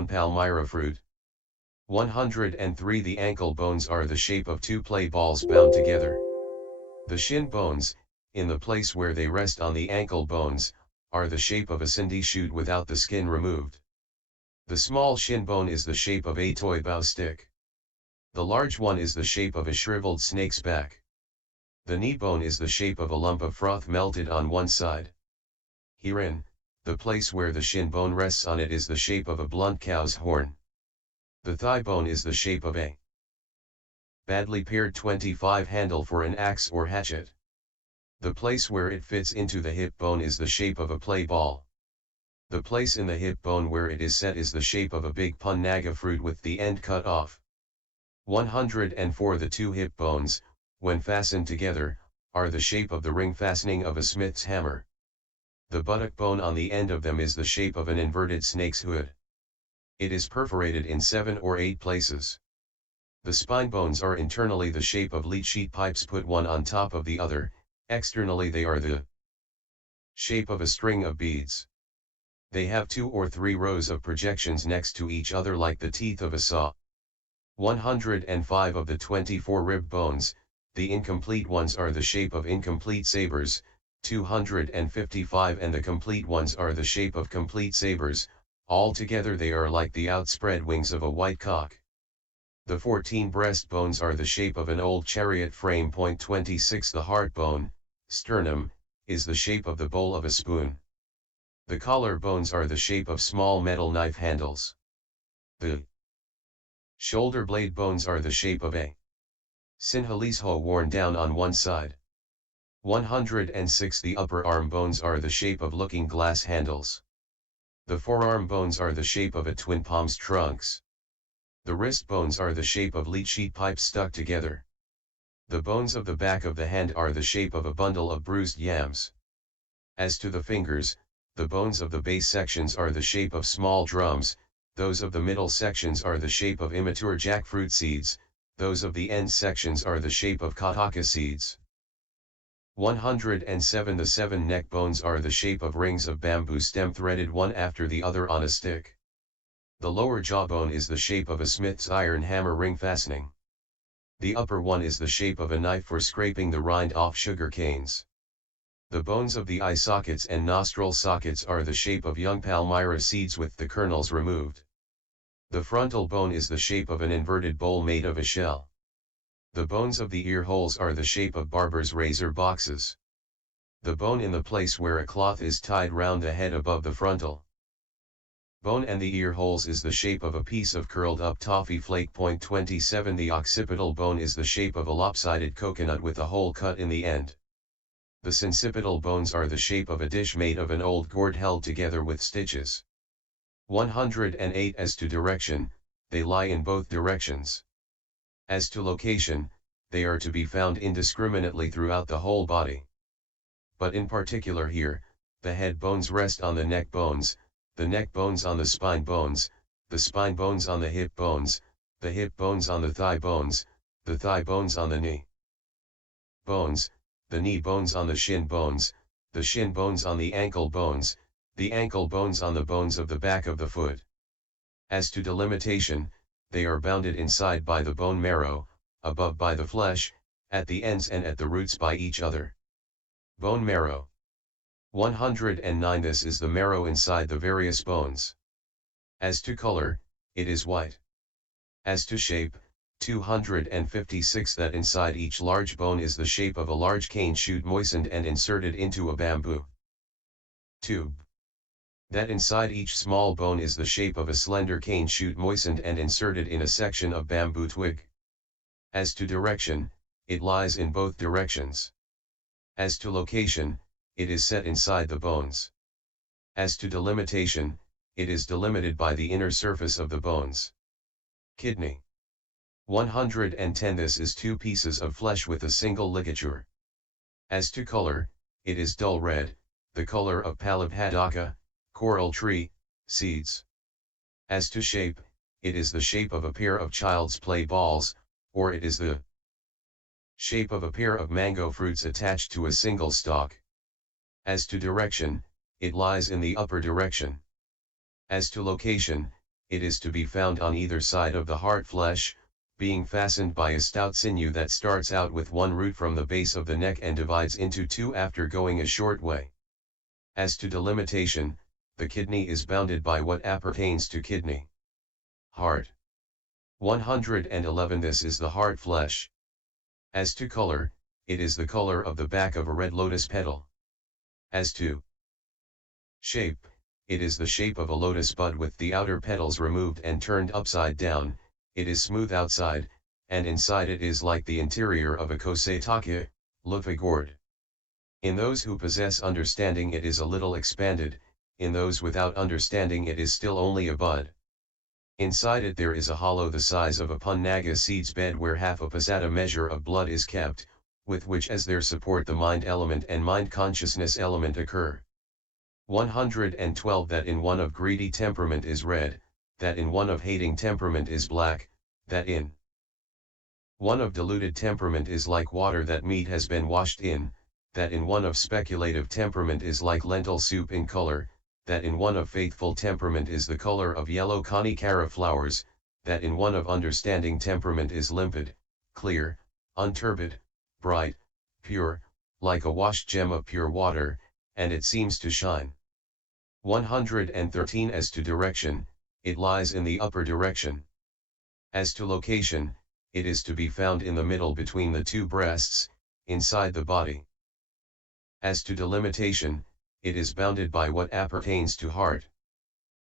stone palmyra fruit. 103 The ankle bones are the shape of two play balls bound together. The shin bones, in the place where they rest on the ankle bones, are the shape of a sindi shoot without the skin removed. The small shin bone is the shape of a toy bow stick. The large one is the shape of a shriveled snake's back. The knee bone is the shape of a lump of froth melted on one side. Herein, the place where the shin bone rests on it is the shape of a blunt cow's horn. The thigh bone is the shape of a badly pared 25 handle for an axe or hatchet. The place where it fits into the hip bone is the shape of a play ball. The place in the hip bone where it is set is the shape of a big punnaga fruit with the end cut off. 104 The two hip bones, when fastened together, are the shape of the ring fastening of a smith's hammer. The buttock bone on the end of them is the shape of an inverted snake's hood. It is perforated in 7 or 8 places. The spine bones are internally the shape of lead sheet pipes put one on top of the other, externally they are the shape of a string of beads. They have 2 or 3 rows of projections next to each other like the teeth of a saw. 105 Of the 24 rib bones, the incomplete ones are the shape of incomplete sabers, 255 and the complete ones are the shape of complete sabers, altogether they are like the outspread wings of a white cock. The 14 breast bones are the shape of an old chariot frame. 26 The heart bone, sternum, is the shape of the bowl of a spoon. The collar bones are the shape of small metal knife handles. The shoulder blade bones are the shape of a sinhalisho worn down on one side. 106 The upper arm bones are the shape of looking glass handles. The forearm bones are the shape of a twin palm's trunks. The wrist bones are the shape of lead sheet pipes stuck together. The bones of the back of the hand are the shape of a bundle of bruised yams. As to the fingers, the bones of the base sections are the shape of small drums, those of the middle sections are the shape of immature jackfruit seeds, those of the end sections are the shape of kataka seeds. 107 The 7 neck bones are the shape of rings of bamboo stem threaded one after the other on a stick. The lower jawbone is the shape of a smith's iron hammer ring fastening. The upper one is the shape of a knife for scraping the rind off sugar canes. The bones of the eye sockets and nostril sockets are the shape of young palmyra seeds with the kernels removed. The frontal bone is the shape of an inverted bowl made of a shell. The bones of the ear holes are the shape of barber's razor boxes. The bone in the place where a cloth is tied round the head above the frontal bone and the ear holes is the shape of a piece of curled up toffee flake. 27 The occipital bone is the shape of a lopsided coconut with a hole cut in the end. The sincipital bones are the shape of a dish made of an old gourd held together with stitches. 108 As to direction, they lie in both directions. As to location, they are to be found indiscriminately throughout the whole body. But in particular here, the head bones rest on the neck bones, the neck bones on the spine bones on the hip bones on the thigh bones on the knee bones, the knee bones on the shin bones on the ankle bones on the bones of the back of the foot. As to delimitation, they are bounded inside by the bone marrow, above by the flesh, at the ends and at the roots by each other. Bone marrow. 109 This is the marrow inside the various bones. As to color, it is white. As to shape, 256 That inside each large bone is the shape of a large cane shoot moistened and inserted into a bamboo tube. That inside each small bone is the shape of a slender cane shoot moistened and inserted in a section of bamboo twig. As to direction, it lies in both directions. As to location, it is set inside the bones. As to delimitation, it is delimited by the inner surface of the bones. Kidney. 110 This is 2 pieces of flesh with a single ligature. As to color, it is dull red, the color of palabhadaka, coral tree, seeds. As to shape, it is the shape of a pair of child's play balls, or it is the shape of a pair of mango fruits attached to a single stalk. As to direction, it lies in the upper direction. As to location, it is to be found on either side of the heart flesh, being fastened by a stout sinew that starts out with one root from the base of the neck and divides into two after going a short way. As to delimitation, the kidney is bounded by what appertains to kidney. Heart. 111 This is the heart flesh. As to color, it is the color of the back of a red lotus petal. As to shape, it is the shape of a lotus bud with the outer petals removed and turned upside down. It is smooth outside, and inside it is like the interior of a kosetake, loaf gourd. In those who possess understanding it is a little expanded, in those without understanding it is still only a bud. Inside it there is a hollow the size of a punnaga seed's bed where half a pasada measure of blood is kept, with which as their support the mind element and mind consciousness element occur. 112 That in one of greedy temperament is red, that in one of hating temperament is black, that in one of deluded temperament is like water that meat has been washed in, that in one of speculative temperament is like lentil soup in color, that in one of faithful temperament is the color of yellow conicara flowers, that in one of understanding temperament is limpid, clear, unturbid, bright, pure, like a washed gem of pure water, and it seems to shine. 113 As to direction, it lies in the upper direction. As to location, it is to be found in the middle between the two breasts, inside the body. As to delimitation, it is bounded by what appertains to heart.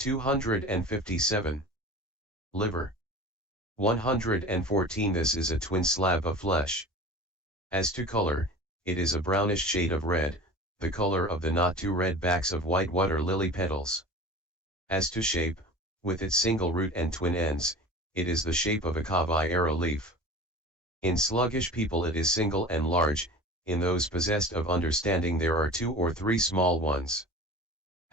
257. Liver. 114 This is a twin slab of flesh. As to color, it is a brownish shade of red, the color of the not too red backs of white water lily petals. As to shape, with its single root and twin ends, it is the shape of a caballero leaf. In sluggish people it is single and large, in those possessed of understanding there are 2 or 3 small ones.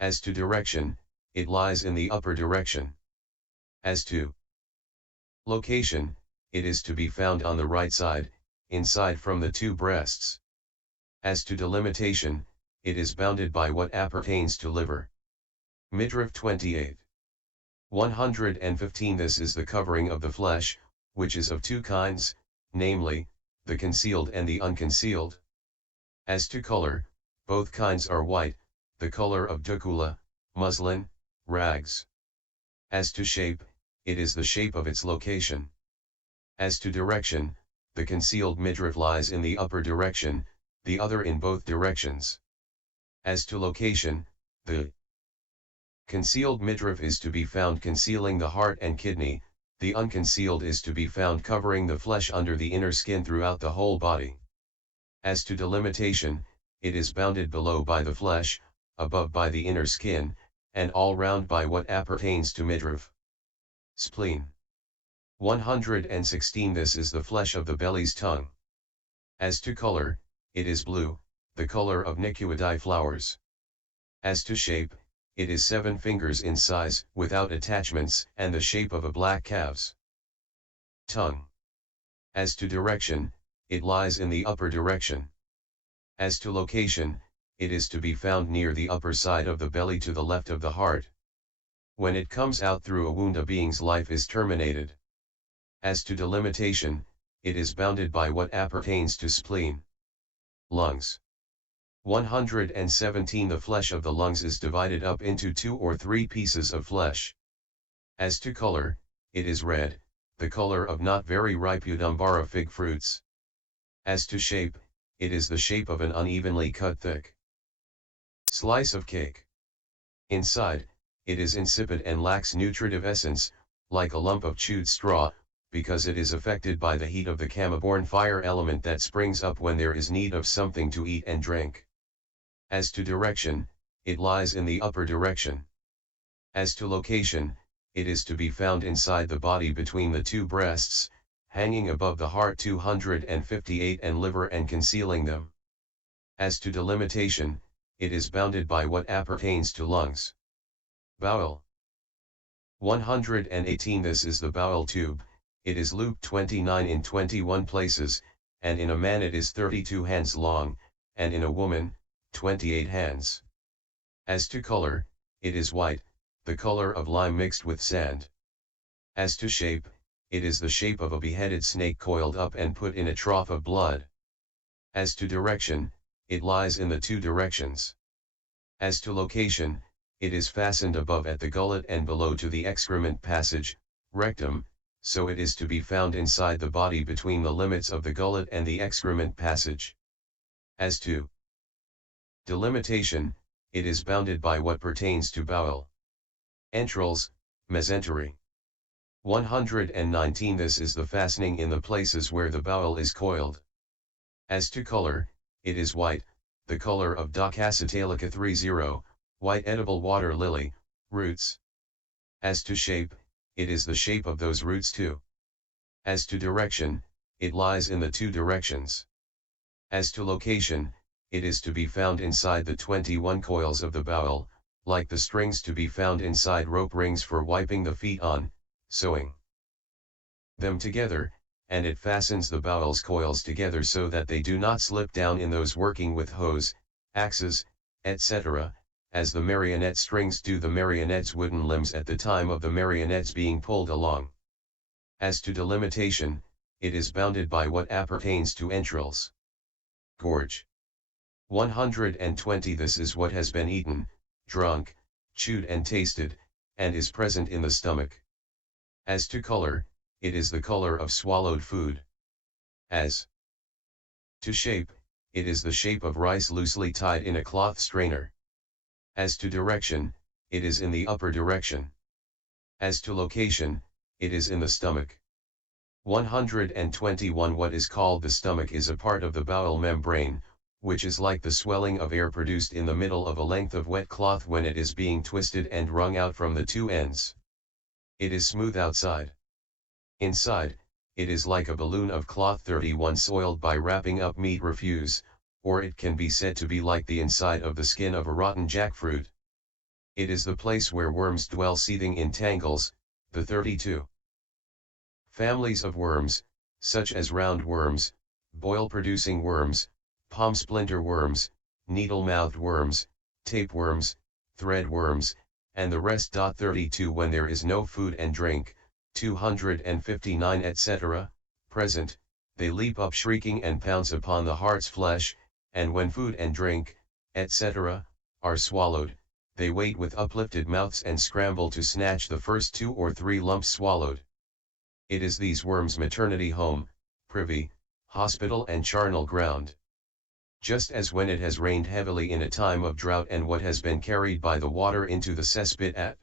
As to direction, it lies in the upper direction. As to location, it is to be found on the right side, inside from the 2 breasts. As to delimitation, it is bounded by what appertains to liver. Midriff 28. 115 This is the covering of the flesh, which is of 2 kinds, namely, the concealed and the unconcealed. As to color, both kinds are white, the color of dukula, muslin, rags. As to shape, it is the shape of its location. As to direction, the concealed midriff lies in the upper direction, the other in both directions. As to location, the concealed midriff is to be found concealing the heart and kidney, the unconcealed is to be found covering the flesh under the inner skin throughout the whole body. As to delimitation, it is bounded below by the flesh, above by the inner skin, and all round by what appertains to midriff. Spleen. 116 This is the flesh of the belly's tongue. As to color, it is blue, the color of nicuidae flowers. As to shape, it is 7 fingers in size, without attachments, and the shape of a black calf's tongue. As to direction, it lies in the upper direction. As to location, it is to be found near the upper side of the belly to the left of the heart. When it comes out through a wound a being's life is terminated. As to delimitation, it is bounded by what appertains to spleen. Lungs. 117 The flesh of the lungs is divided up into 2 or 3 pieces of flesh. As to color, it is red, the color of not very ripe udumbara fig fruits. As to shape, it is the shape of an unevenly cut thick slice of cake. Inside, it is insipid and lacks nutritive essence, like a lump of chewed straw, because it is affected by the heat of the kama-born fire element that springs up when there is need of something to eat and drink. As to direction, it lies in the upper direction. As to location, it is to be found inside the body between the 2 breasts, hanging above the heart 258 and liver and concealing them. As to delimitation, it is bounded by what appertains to lungs. Bowel. 118 This is the bowel tube, it is looped 29 in 21 places, and in a man it is 32 hands long, and in a woman, 28 hands. As to color, it is white, the color of lime mixed with sand. As to shape, it is the shape of a beheaded snake coiled up and put in a trough of blood. As to direction, it lies in the two directions. As to location, it is fastened above at the gullet and below to the excrement passage, rectum, so it is to be found inside the body between the limits of the gullet and the excrement passage. As to delimitation, it is bounded by what pertains to bowel. Entrails, mesentery. 119 This is the fastening in the places where the bowel is coiled. As to color, it is white, the color of Docasitalica 30, white edible water lily, roots. As to shape, it is the shape of those roots too. As to direction, it lies in the two directions. As to location, it is to be found inside the 21 coils of the bowel, like the strings to be found inside rope rings for wiping the feet on, sewing them together, and it fastens the bowel's coils together so that they do not slip down in those working with hoes, axes, etc., as the marionette strings do the marionette's wooden limbs at the time of the marionettes being pulled along. As to delimitation, it is bounded by what appertains to entrails. Gorge. 120 This is what has been eaten, drunk, chewed and tasted, and is present in the stomach. As to color, it is the color of swallowed food. As to shape, it is the shape of rice loosely tied in a cloth strainer. As to direction, it is in the upper direction. As to location, it is in the stomach. 121 What is called the stomach is a part of the bowel membrane, which is like the swelling of air produced in the middle of a length of wet cloth when it is being twisted and wrung out from the two ends. It is smooth outside. Inside, it is like a balloon of cloth 31 soiled by wrapping up meat refuse, or it can be said to be like the inside of the skin of a rotten jackfruit. It is the place where worms dwell seething in tangles, the 32 families of worms, such as round worms, boil-producing worms, palm splinter worms, needle-mouthed worms, tapeworms, thread worms, and the rest. 32 When there is no food and drink, 259 etc., present, they leap up shrieking and pounce upon the heart's flesh, and when food and drink, etc., are swallowed, they wait with uplifted mouths and scramble to snatch the first 2 or 3 lumps swallowed. It is these worms' maternity home, privy, hospital and charnel ground. Just as when it has rained heavily in a time of drought and what has been carried by the water into the cesspit at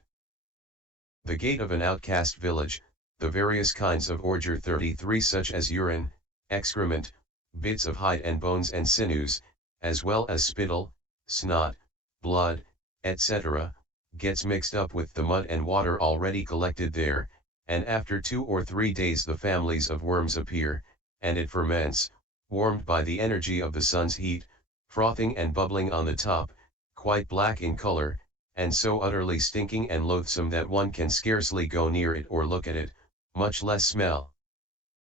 the gate of an outcast village, the various kinds of ordure 33 such as urine, excrement, bits of hide and bones and sinews, as well as spittle, snot, blood, etc., gets mixed up with the mud and water already collected there, and after 2 or 3 days the families of worms appear, and it ferments, warmed by the energy of the sun's heat, frothing and bubbling on the top, quite black in color, and so utterly stinking and loathsome that one can scarcely go near it or look at it, much less smell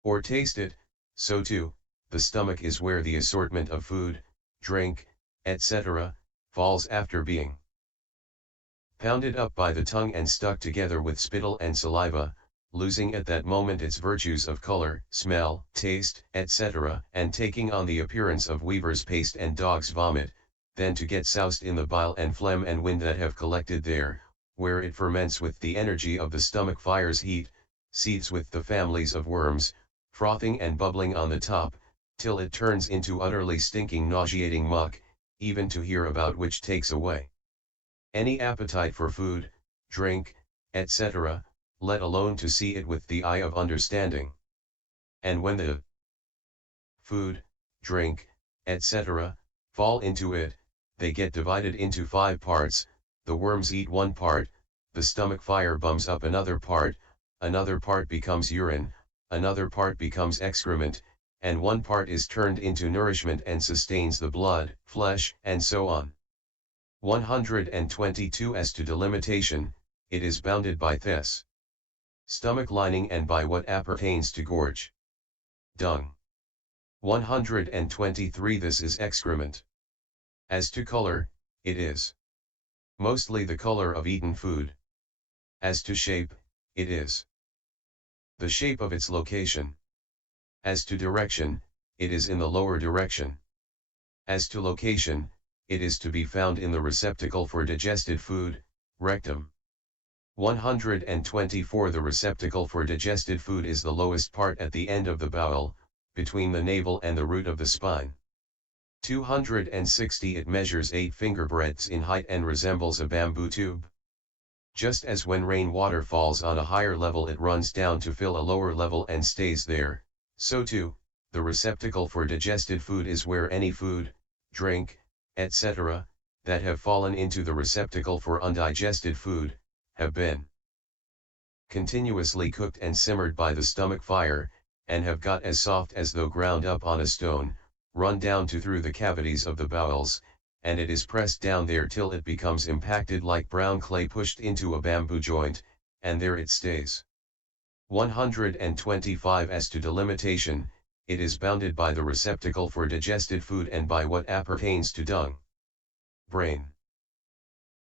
or taste it. So too, the stomach is where the assortment of food, drink, etc., falls after being pounded up by the tongue and stuck together with spittle and saliva, losing at that moment its virtues of color, smell, taste, etc., and taking on the appearance of weaver's paste and dog's vomit, then to get soused in the bile and phlegm and wind that have collected there, where it ferments with the energy of the stomach fire's heat, seethes with the families of worms, frothing and bubbling on the top, till it turns into utterly stinking nauseating muck, even to hear about which takes away any appetite for food, drink, etc., let alone to see it with the eye of understanding. And when the food, drink, etc., fall into it, they get divided into 5 parts, the worms eat one part, the stomach fire bums up another part becomes urine, another part becomes excrement, and one part is turned into nourishment and sustains the blood, flesh, and so on. 122 As to delimitation, it is bounded by this stomach lining and by what appertains to gorge. Dung. 123 This is excrement. As to color, it is mostly the color of eaten food. As to shape, it is The shape of its location. As to direction, it is in the lower direction. As to location, it is to be found in the receptacle for digested food, rectum. 124 The receptacle for digested food is the lowest part at the end of the bowel, between the navel and the root of the spine. 260 It measures 8 finger breadths in height and resembles a bamboo tube. Just as when rain water falls on a higher level it runs down to fill a lower level and stays there, so too, the receptacle for digested food is where any food, drink, etc., that have fallen into the receptacle for undigested food, have been continuously cooked and simmered by the stomach fire, and have got as soft as though ground up on a stone, run down to through the cavities of the bowels, and it is pressed down there till it becomes impacted like brown clay pushed into a bamboo joint, and there it stays. 125 As to delimitation, it is bounded by the receptacle for digested food and by what appertains to dung. Brain.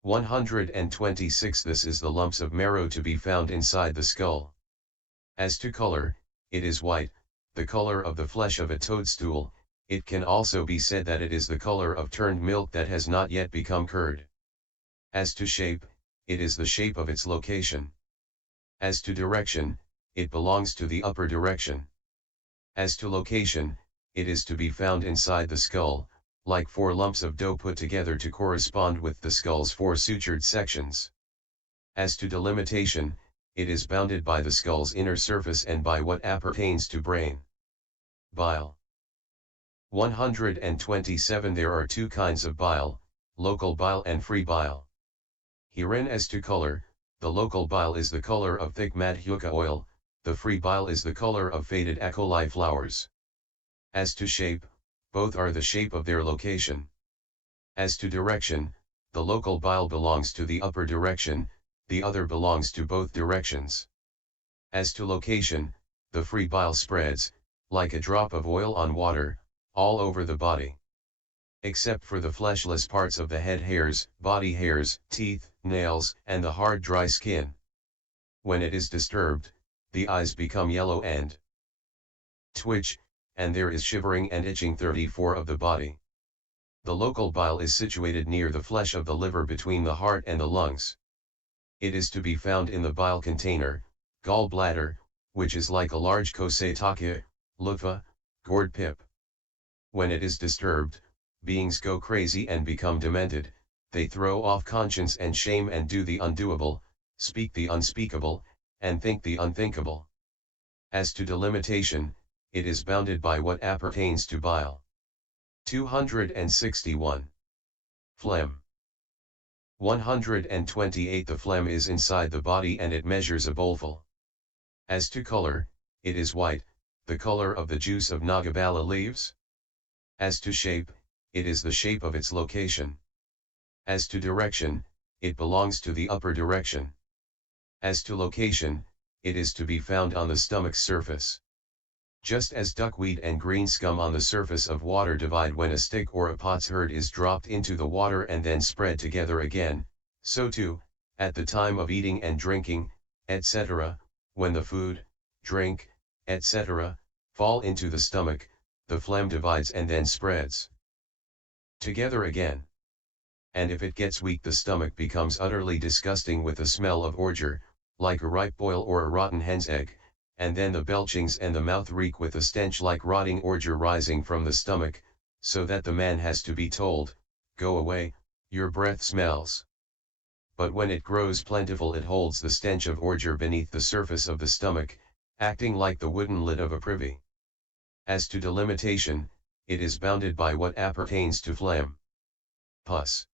126 This is the lumps of marrow to be found inside the skull. As to color, it is white, the color of the flesh of a toadstool. It can also be said that it is the color of turned milk that has not yet become curd. As to shape, it is the shape of its location. As to direction, it belongs to the upper direction. As to location, it is to be found inside the skull, like 4 lumps of dough put together to correspond with the skull's 4 sutured sections. As to delimitation, it is bounded by the skull's inner surface and by what appertains to brain. Bile. 127 There are 2 kinds of bile, local bile and free bile. Herein as to color, the local bile is the color of thick madhuka oil, the free bile is the color of faded acoli flowers. As to shape, both are the shape of their location. As to direction, the local bile belongs to the upper direction, the other belongs to both directions. As to location, the free bile spreads, like a drop of oil on water, all over the body. Except for the fleshless parts of the head hairs, body hairs, teeth, nails, and the hard dry skin. When it is disturbed, the eyes become yellow and twitch, and there is shivering and itching. 34 Of the body. The local bile is situated near the flesh of the liver between the heart and the lungs. It is to be found in the bile container, gallbladder, which is like a large kosetake, loofah, gourd pip. When it is disturbed, beings go crazy and become demented, they throw off conscience and shame and do the undoable, speak the unspeakable, and think the unthinkable. As to delimitation, it is bounded by what appertains to bile. 261. Phlegm. 128 The phlegm is inside the body and it measures a bowlful. As to color, it is white, the color of the juice of nagabala leaves. As to shape, it is the shape of its location. As to direction, it belongs to the upper direction. As to location, it is to be found on the stomach's surface. Just as duckweed and green scum on the surface of water divide when a stick or a potsherd is dropped into the water and then spread together again, so too, at the time of eating and drinking, etc., when the food, drink, etc., fall into the stomach, the phlegm divides and then spreads together again. And if it gets weak the stomach becomes utterly disgusting with the smell of ordure, like a ripe boil or a rotten hen's egg, and then the belchings and the mouth reek with a stench like rotting ordure rising from the stomach, so that the man has to be told, "Go away, your breath smells." But when it grows plentiful it holds the stench of ordure beneath the surface of the stomach, acting like the wooden lid of a privy. As to delimitation, it is bounded by what appertains to phlegm. Pus.